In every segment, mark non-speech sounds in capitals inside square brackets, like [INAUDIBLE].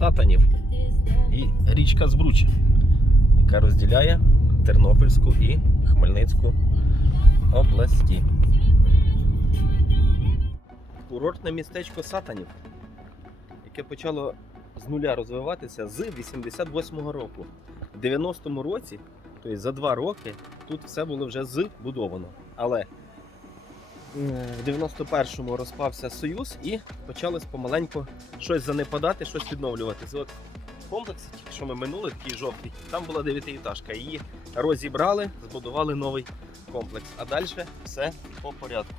Сатанів і річка Збруч, яка розділяє Тернопільську і Хмельницьку області. Курортне містечко Сатанів, яке почало з нуля розвиватися з 88-го року. В 90-му році, тобто за два роки, тут все було вже збудовано. Але в 91-му розпався Союз і почалось помаленьку щось занепадати, щось відновлюватися. От тільки що ми минули, такий жовтий, там була дев'ятиэтажка. Її розібрали, збудували новий комплекс. А далі все по порядку.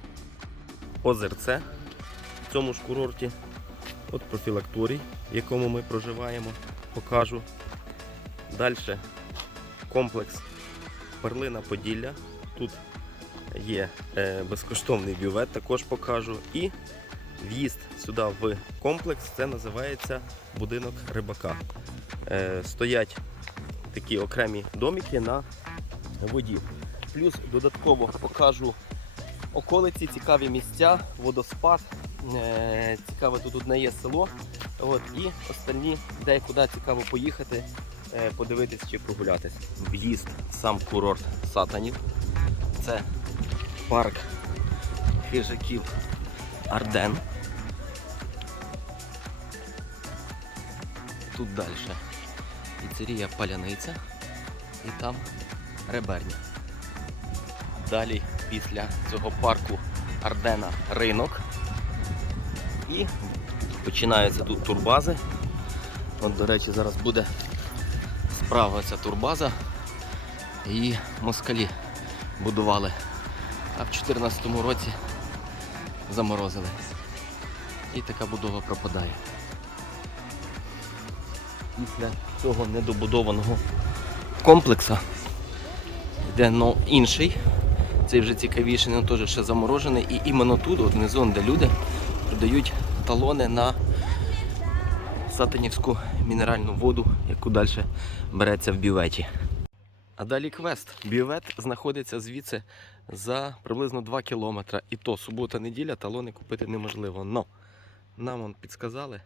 Озерце в цьому ж курорті. От профілакторій, в якому ми проживаємо, покажу. Далі комплекс Перлина Поділля. Тут є е, безкоштовний бювет, також покажу. І в'їзд сюди в комплекс це називається будинок рибака. Е, стоять такі окремі домики на воді. Плюс додатково покажу околиці, цікаві місця, водоспад. Е, цікаве тут одне є село. От, і остальні, де і куди цікаво поїхати, подивитись чи прогулятись. В'їзд сам курорт Сатанів. Це парк хижаків Арден. Тут далі піцерія Паляниця і там реберня. Далі після цього парку Ардена ринок. І починаються тут турбази. От, до речі, зараз буде справа ця турбаза. Її москалі будували. А в 2014 році заморозили. І така будова пропадає. Після цього недобудованого комплексу йде ну, інший. Цей вже цікавіший, але теж ще заморожений. І іменно тут, от внизу, де люди, продають талони на сатанівську мінеральну воду, яку далі береться в бюветі. А далі квест. Бювет знаходиться звідси за приблизно 2 кілометри. І то субота-неділя талони купити неможливо. Но нам он підсказали,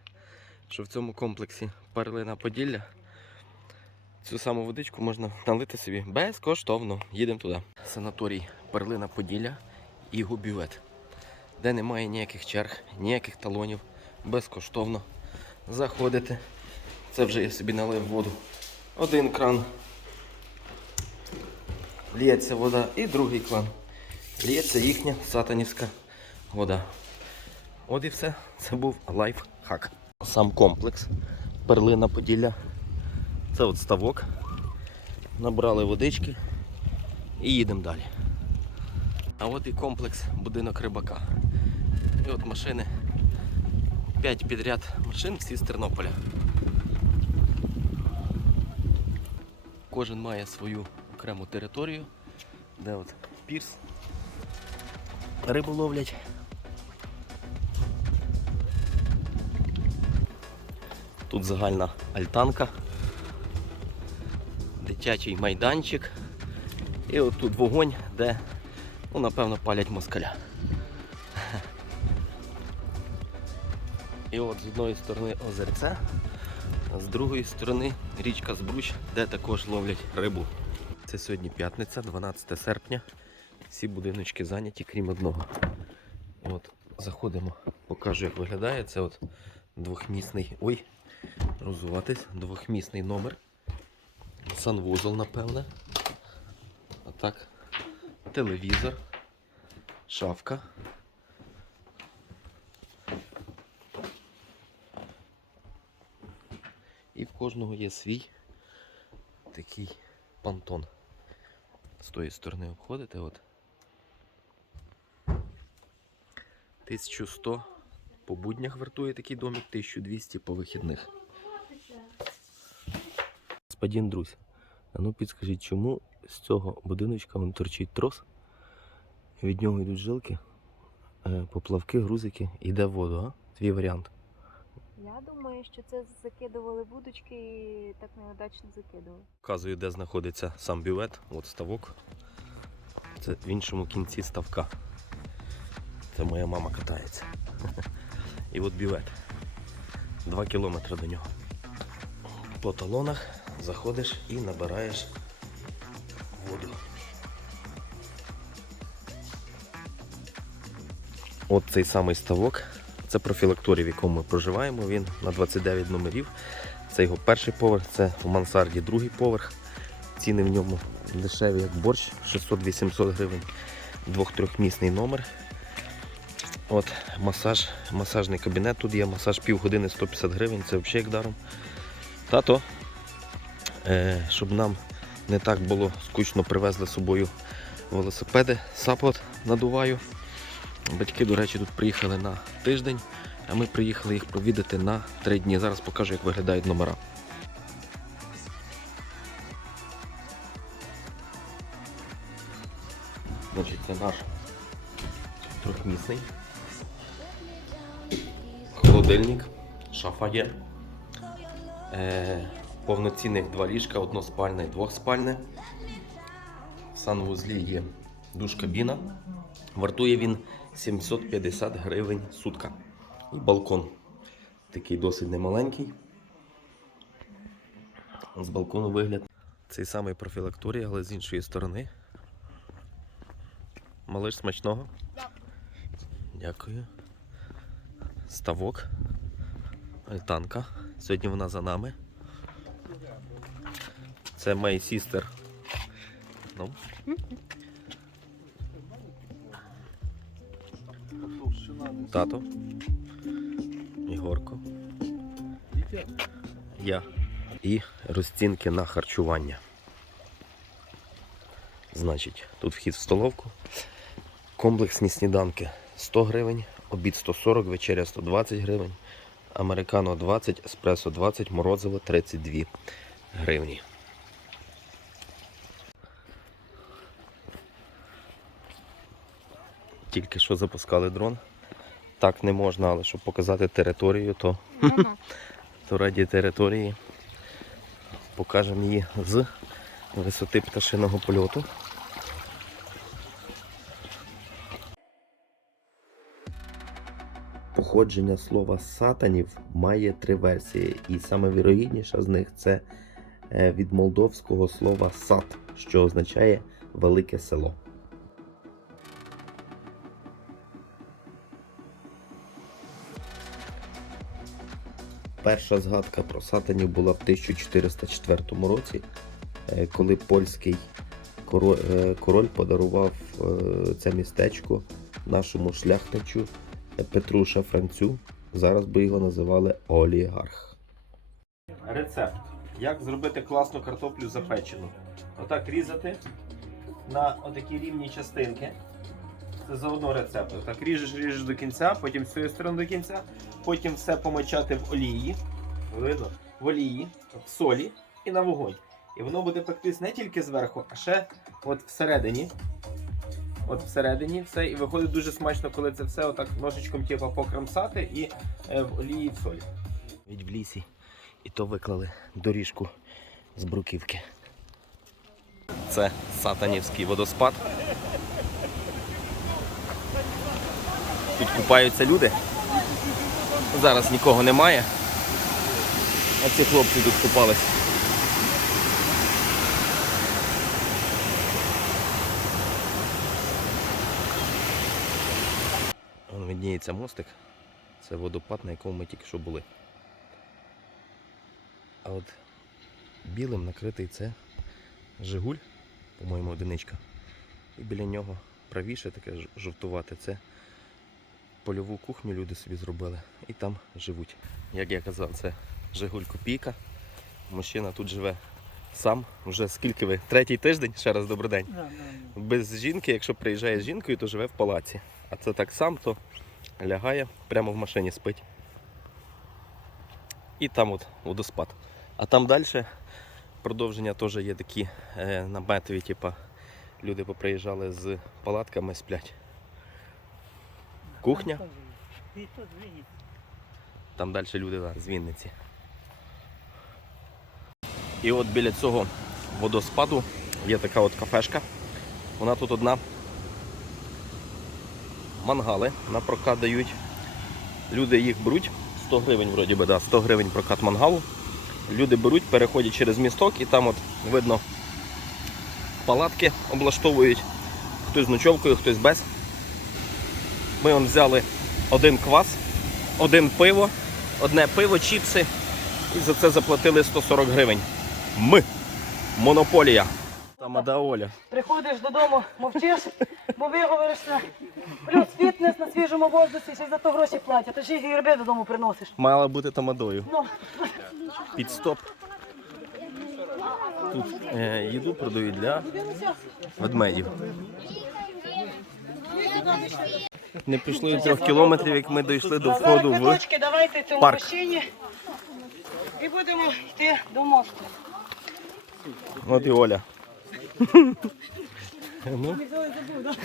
що в цьому комплексі Перлина Поділля цю саму водичку можна налити собі безкоштовно. Їдемо туди. Санаторій Перлина Поділля і його де немає ніяких черг, ніяких талонів, безкоштовно. Заходите. Це вже я собі налив воду. Один кран. Лється вода і другий кран. Лється їхня сатанівська вода. От і все. Це був лайфхак. Сам комплекс Перлина Поділля. Це от ставок. Набрали водички і їдемо далі. А от і комплекс будинок рибака. І от машини. 5 підряд машин всі з Тернополя. Кожен має свою окрему територію, де от пірс. Рибу ловлять. Тут загальна альтанка, дитячий майданчик. І от тут вогонь, де, ну, напевно, палять москаля. І от з одної сторони озерце, а з другої сторони річка Збруч, де також ловлять рибу. Це сьогодні п'ятниця, 12 серпня. Всі будиночки зайняті, крім одного. От, заходимо, покажу, як виглядає. Це от двохмісний. Ой, розуватись, двохмісний номер. Санвузол, напевне. А так, телевізор, шафка. І в кожного є свій такий понтон. З тої сторони обходите. От. 1100 по буднях вартує такий домик, 1200 по вихідних. Господин Друзь, а ну підскажіть, чому з цього будиночка вон торчить трос, від нього йдуть жилки, е, поплавки, грузики, йде воду, а? Твій варіант. Я думаю, що це закидували вудочки і так неудачно закидували. Вказую, де знаходиться сам бювет, от ставок. Це в іншому кінці ставка. Це моя мама катається. [LAUGHS] І от бювет. Два кілометри до нього. по талонах заходиш і набираєш воду. От цей самий ставок. Це профілакторій, в якому ми проживаємо. Він на 29 номерів. Це його перший поверх, це в мансарді другий поверх. Ціни в ньому дешеві, як борщ, 600-800 гривень, двох-трьохмісний номер. От масаж, масажний кабінет. Тут є масаж півгодини 150 гривень, це взагалі як даром. Тато, е, щоб нам не так було скучно, привезли з собою велосипеди, саплот надуваю. Батьки, до речі, тут приїхали на тиждень, а ми приїхали їх провідати на три дні. Зараз покажу, як виглядають номера. Значить, це наш трьохмісний. Холодильник, шафа є. Е, повноцінних два ліжка, односпальне і двохспальне. В санвузлі є душ-кабіна. Вартує він 750 гривень сутка. І балкон. Такий досить немаленький. З балкону вигляд. Цей самий профілакторій, але з іншої сторони. Малиш смачного. Дякую. Ставок. Альтанка. Сьогодні вона за нами. Це мій сістер. Ну. Тато. Ігорко. Я. І розцінки на харчування. Значить, тут вхід в столовку. Комплексні сніданки 100 гривень, обід 140, вечеря 120 гривень, американо 20, еспресо 20, морозиво 32 гривні. Тільки що запускали дрон. Так не можна, але щоб показати територію, то, [LAUGHS] то раді території покажемо її з висоти пташиного польоту. Походження слова сатанів має три версії, і саме вірогідніша з них це е, від молдовського слова сат, що означає велике село. Перша згадка про сатанів була в 1404 році, е, коли польський е, король подарував е, це містечко нашому шляхтичу Петру Шафранцю. Зараз би його називали олігарх. Рецепт. Як зробити класну картоплю запечену? Отак різати на отакі рівні частинки. Це заодно рецепт. Отак ріжеш, ріжеш до кінця, потім з цієї сторони до кінця, потім все помочати в олії. Видно? В олії, в солі і на вогонь. І воно буде пектись не тільки зверху, а ще от всередині. От всередині все, і виходить дуже смачно, коли це все отак ножичком типу, покромсати і е, в олії в солі. Від в лісі. І то виклали доріжку з бруківки. Це сатанівський водоспад. Тут купаються люди. Зараз нікого немає. А ці хлопці тут купались. Вон видніється мостик. Це водопад, на якому ми тільки що були. А от білим накритий це Жигуль, по-моєму, одиничка. І біля нього правіше таке жовтувате. Це польову кухню люди собі зробили і там живуть. Як я казав, це Жигуль Копійка. Мужчина тут живе сам. Вже скільки ви? Третій тиждень, ще раз добрий день. Без жінки, якщо приїжджає з жінкою, то живе в палаці. А це так сам, то лягає, прямо в машині спить. І там от водоспад. А там далі продовження теж є такі е, наметові, типа люди поприїжджали з палатками, сплять. Кухня, там далі люди да, з Вінниці. І от біля цього водоспаду є така от кафешка. Вона тут одна. Мангали на прокат дають. Люди їх беруть. 100 гривень, вроді би, да, 100 гривень прокат мангалу. люди беруть, переходять через місток і там от видно палатки облаштовують. Хтось з ночовкою, хтось без. Ми он взяли один квас, один пиво, одне пиво, чіпси і за це заплатили 140 гривень. Ми. Монополія. Тамада Оля. Приходиш додому, мовчиш, бо виговоришся. Плюс фітнес на свіжому воздусі, ще за то гроші платять, а ще й гриби додому приносиш. Мала бути тамадою. Ну, Під стоп. Тут е, їду продають для ведмедів. Не пройшло і трьох кілометрів, як ми дійшли до входу в давайте цьому парк. машині і будемо йти до мосту. От і Оля. Ну,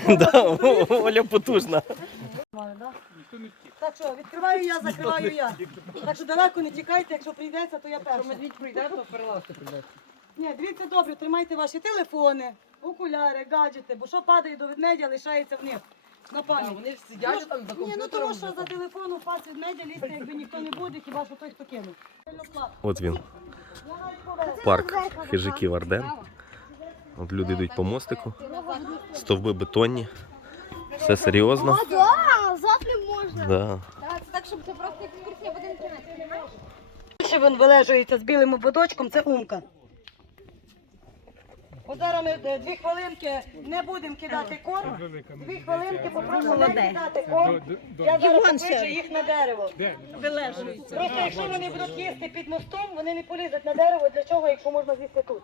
да, Оля потужна. Так що, відкриваю я, закриваю я. Так що далеко не тікайте, якщо прийдеться, то я перша. Медвідь прийде, то перелазити прийде. Ні, дивіться добре, тримайте ваші телефони, окуляри, гаджети, бо що падає до ведмедя, лишається в них. На пам'ять. Вони ж сидять там за Ні, ну тому що за телефоном впасть від медіа лізти, якби ніхто не буде, хіба що той, хто кинув. От він. Парк хижаків Арден. От люди йдуть по мостику. Стовби бетонні. Все серйозно. А, да, завтра можна. Да. Так, це так, щоб це просто екскурсія в один кінець. Ще він вилежується з білим ободочком, це умка. От зараз ми е, дві хвилинки не будемо кидати корм. Дві хвилинки попросимо не кидати корм. Я зараз покличу їх на дерево. Вилежуються. Просто якщо вони будуть їсти під мостом, вони не полізуть на дерево. Для чого, якщо можна з'їсти тут?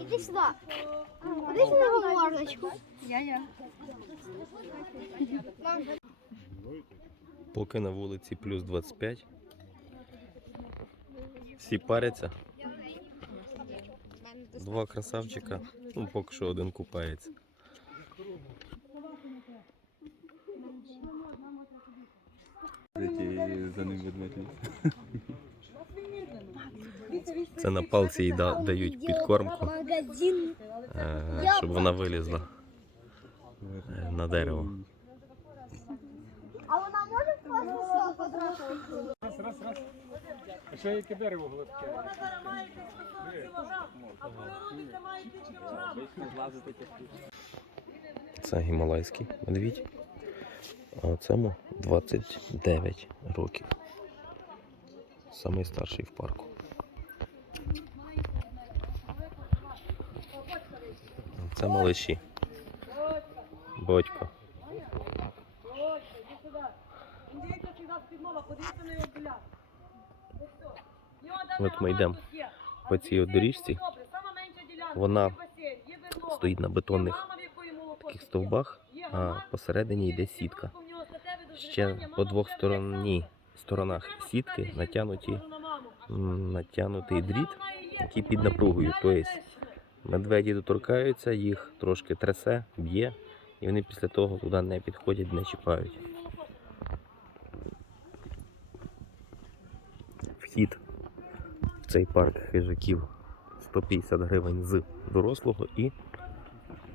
Іди сюди. Іди на мордочку. Я-я. Поки на вулиці плюс 25. Всі паряться. Два красавчика. Ну, поки що один купається. за ним. Це на палці їй да- дають підкормку, е, щоб вона вилізла е, на дерево. А вона може класно подрати? А що яке дерево гладке? Це гімалайський медвідь. А цьому 29 років. Самий старший в парку. Це малиші. Батько. Індійка сюди спідмова, подивіться на його біля. От ми йдемо по цій от доріжці. Вона стоїть на бетонних таких стовбах, а посередині йде сітка. Ще по двох сторонні, сторонах сітки натягнуті, м, натягнутий дріт, який під напругою. Тобто медведі доторкаються, їх трошки трясе, б'є, і вони після того туди не підходять, не чіпають. Вхід в цей парк хижаків 150 гривень з дорослого і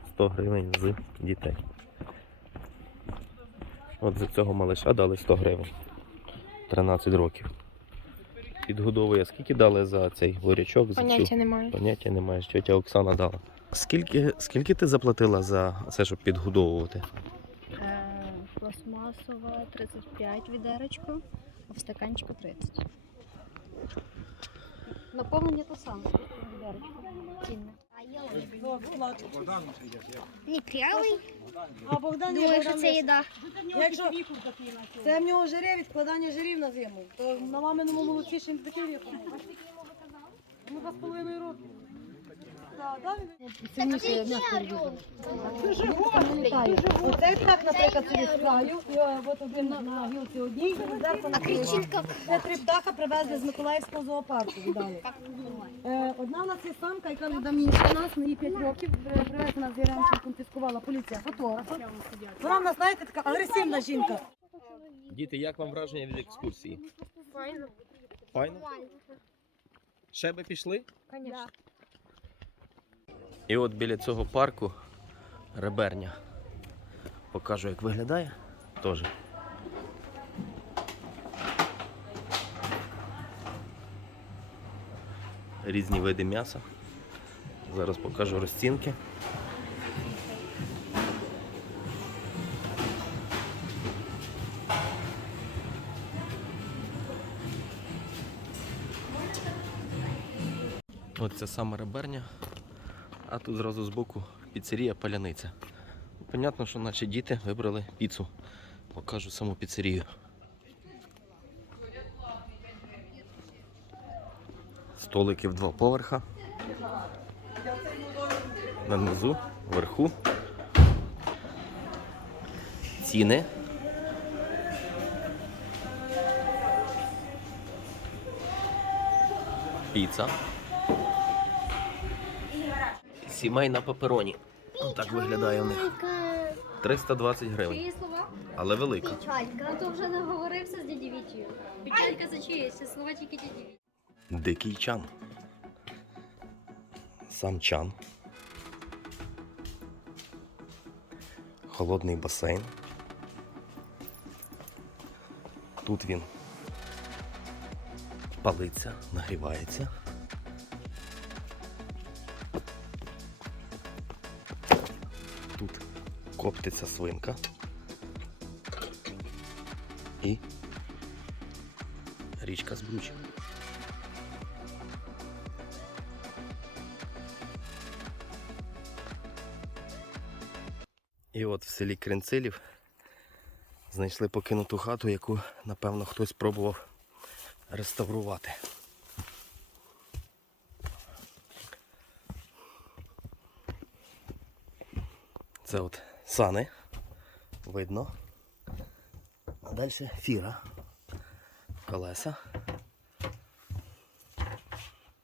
100 гривень з дітей. От за цього малиша дали 100 гривень. 13 років. Підгодовує. Скільки дали за цей горячок? За цю? немає. Поняття немає. Тетя Оксана дала. Скільки, скільки ти заплатила за це, щоб підгодовувати? Е, Пластмасова 35 відерочку, а в стаканчику 30. Наповнення те саме. Цінне. Не прявий. А Богдан є Думаю, що Богдан це їда. Якщо це в нього жире відкладання жирів на зиму, то на маминому молодці ще не таким віком. Ну, два з половиною роки. Так, да, він- Оце так, наприклад, склаю, і е, от один на гілці одній, зеркало на. Кричітка. Це три птаха привезли з Миколаївського зоопарку. [LAUGHS] Е, Одна у нас є самка, яка вже давніше у нас, на їй 5 років, при- привезена з Яремча, конфіскувала поліція фотографа. Вона в нас, знаєте, така агресивна жінка. Діти, як вам враження від екскурсії? Файно. Ще би пішли? Звісно. І от біля цього парку реберня. Покажу як виглядає теж. Різні види м'яса. Зараз покажу розцінки. Оце саме реберня а тут зразу збоку піцерія паляниця. Понятно, що наші діти вибрали піцу. Покажу саму піцерію. Столики в два поверха. На низу, вверху. Ціни. Піца. Сімейна пепероні. Так виглядає у них. 320 гривень, але велика. Печалька. А то вже наговорився з дяді Вітію. Печалька за чиєсь, слова тільки дяді Віті. Дикий чан. Сам чан. Холодний басейн. Тут він палиться, нагрівається. Коптиться свинка. І річка Збруч. І от в селі Кринцилів знайшли покинуту хату, яку, напевно, хтось пробував реставрувати. Це от сани, видно. А далі фіра, колеса.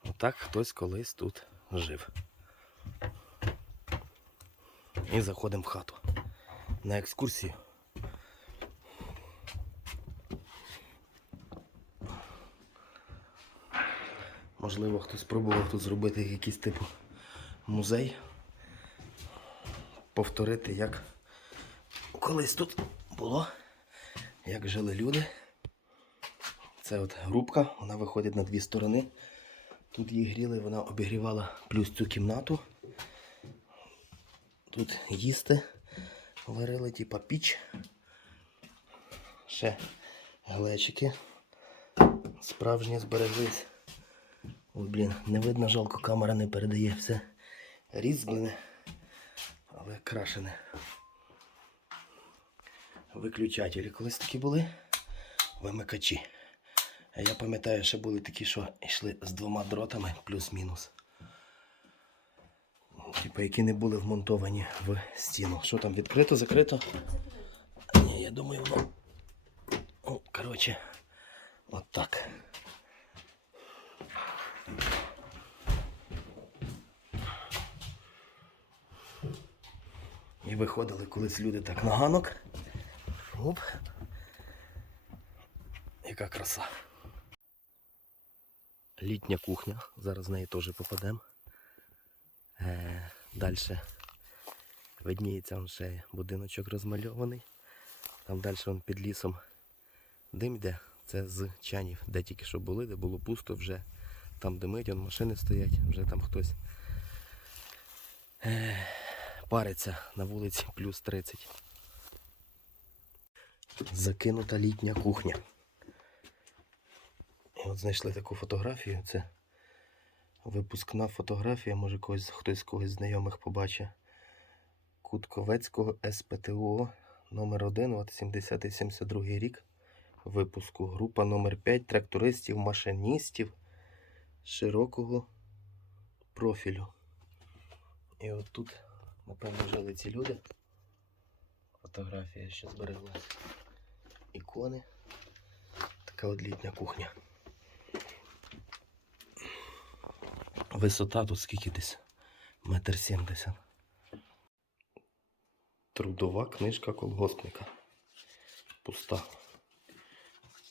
Отак хтось колись тут жив. І заходимо в хату на екскурсію. Можливо, хтось пробував тут зробити якийсь типу музей. Повторити, як колись тут було, як жили люди. Це от грубка, вона виходить на дві сторони. Тут її гріли, вона обігрівала плюс цю кімнату. Тут їсти варили, типа піч. Ще глечики. Справжні збереглись. Ой, блін, не видно, жалко, камера не передає все різьблене, крашене. Виключателі колись такі були. Вимикачі. Я пам'ятаю, що були такі, що йшли з двома дротами плюс-мінус. Типа, які не були вмонтовані в стіну. Що там відкрито, закрито? Ні, я думаю, воно. О, коротше, от. Виходили колись люди так на ганок. Оп. Яка краса. Літня кухня. Зараз в неї теж попадемо. Е, Далі видніється он ще будиночок розмальований. Там далі он під лісом дим йде. Це з чанів, де тільки що були, де було пусто вже. Там димить, он машини стоять, вже там хтось е, париться на вулиці плюс 30. Закинута літня кухня. І от знайшли таку фотографію. Це випускна фотографія, може когось, хтось з когось знайомих побачить. Кутковецького СПТО номер 1 от 70-72 рік випуску. Група номер 5 трактористів, машиністів широкого профілю. І от тут, напевно, жили ці люди. Фотографія ще збереглась. Ікони. Така от літня кухня. Висота тут скільки десь? Метр сімдесят. Трудова книжка колгоспника. Пуста.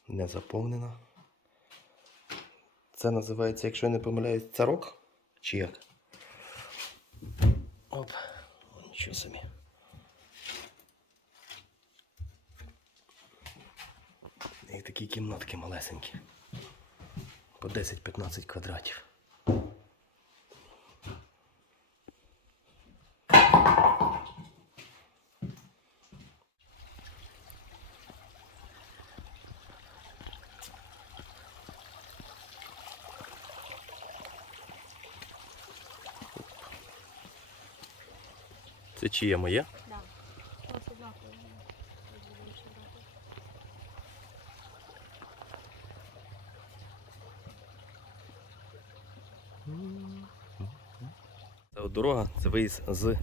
Не заповнена. Це називається, якщо я не помиляюсь, царок? Чи як? Оп, нічого собі. І такі кімнатки малесенькі. По 10-15 квадратів. Чиє моє? Да. Ось однаково. Це от дорога, це виїзд з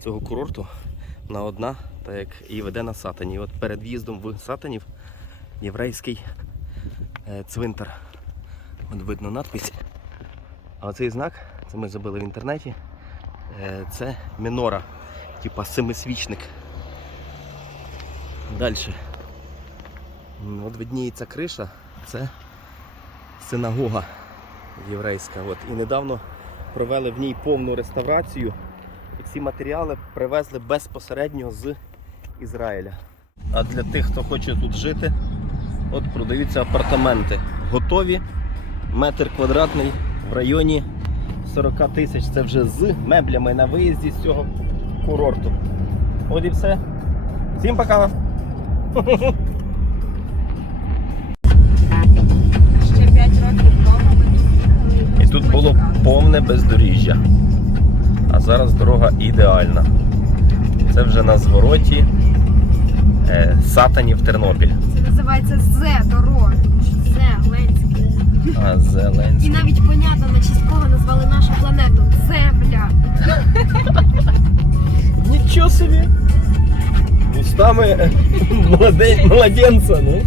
цього курорту на одна, так як і веде на Сатані. От перед в'їздом в Сатанів єврейський е, цвинтар. От видно надпись. А оцей знак, це ми забили в інтернеті. е, Це мінора, типа семисвічник. Далі. От видніється криша, це синагога єврейська. От. І недавно провели в ній повну реставрацію. І всі матеріали привезли безпосередньо з Ізраїля. А для тих, хто хоче тут жити, от продаються апартаменти. Готові. Метр квадратний в районі 40 тисяч. Це вже з меблями на виїзді з цього курорту. От і все. Всім пока! Ще 5 років тому ми. І тут було повне бездоріжжя. А зараз дорога ідеальна. Це вже на звороті е, Сатанів Тернопіль. Це називається З дорога, тому що З Ленський. А І навіть понятно, на честь кого назвали нашу планету Земля. [LAUGHS] Нічого себе? Устами [LAUGHS] младенця, ну.